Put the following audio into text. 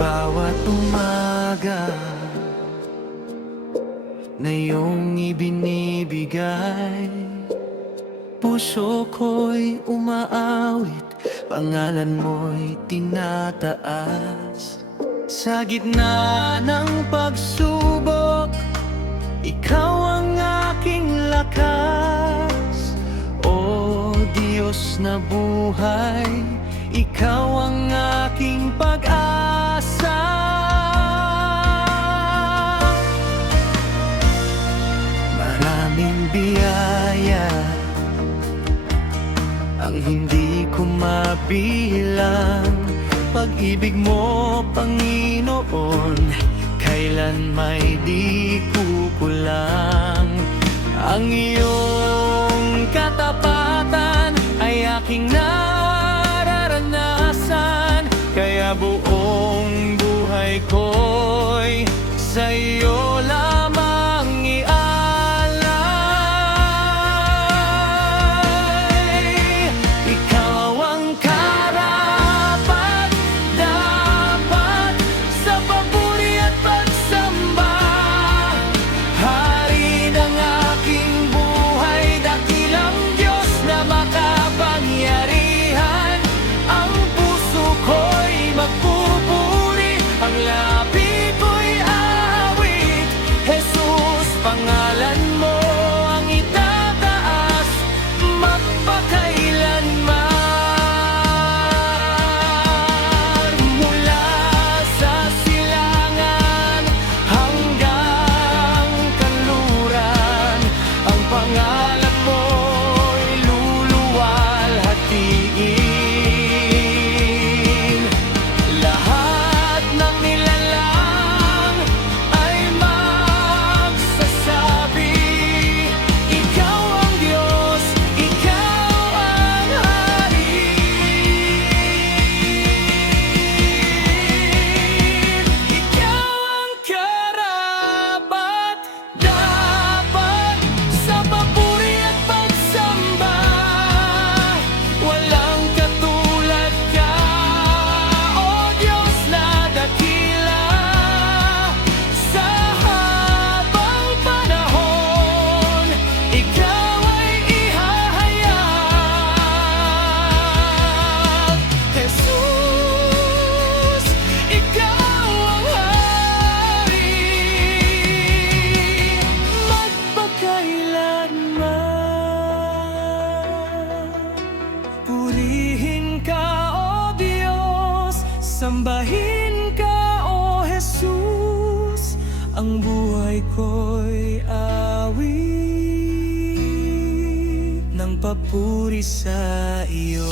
bawat umaga na iyong ibinibigay. Puso ko'y umaawit, pangalan mo'y tinataas. Sa gitna ng pagsubok, ikaw ang aking lakas. O Diyos na buhay, ikaw ang aking pag-asa. Maraming biyaya ang hindi ko mabilang. Pag-ibig mo, Panginoon, kailan may di kukulang. Ang iyong katapatan ay aking nararanasan, kaya buong buhay ko'y sa iyo lamang ialay. Ikaw ang karapat dapat sa papuri at pagsamba. Hari ng aking buhay, dakilang Diyos na makapangyarihan. Ang puso ko'y magpupuri, ang labi ko'y awit. Jesus, pangalan mo ang itataas magpakailanman. Mula sa silangan hanggang kanluran, ang pangalan mo'y luluwalhatiin. Lahat ng nilalang ay magsasabi, ikaw ang Diyos, ikaw ang Hari. Ikaw ang karapat dapat sa papuri at pagsamba. Walang katulad ka, O Diyos na dakila. Sa habang panahon, ikaw ay ihahayag. Jesus, ikaw ang Hari magpakailanman. Purihin ka, O Diyos, sambahin ka, O Jesus. Ang buhay ko'y awit ng papuri sa iyo.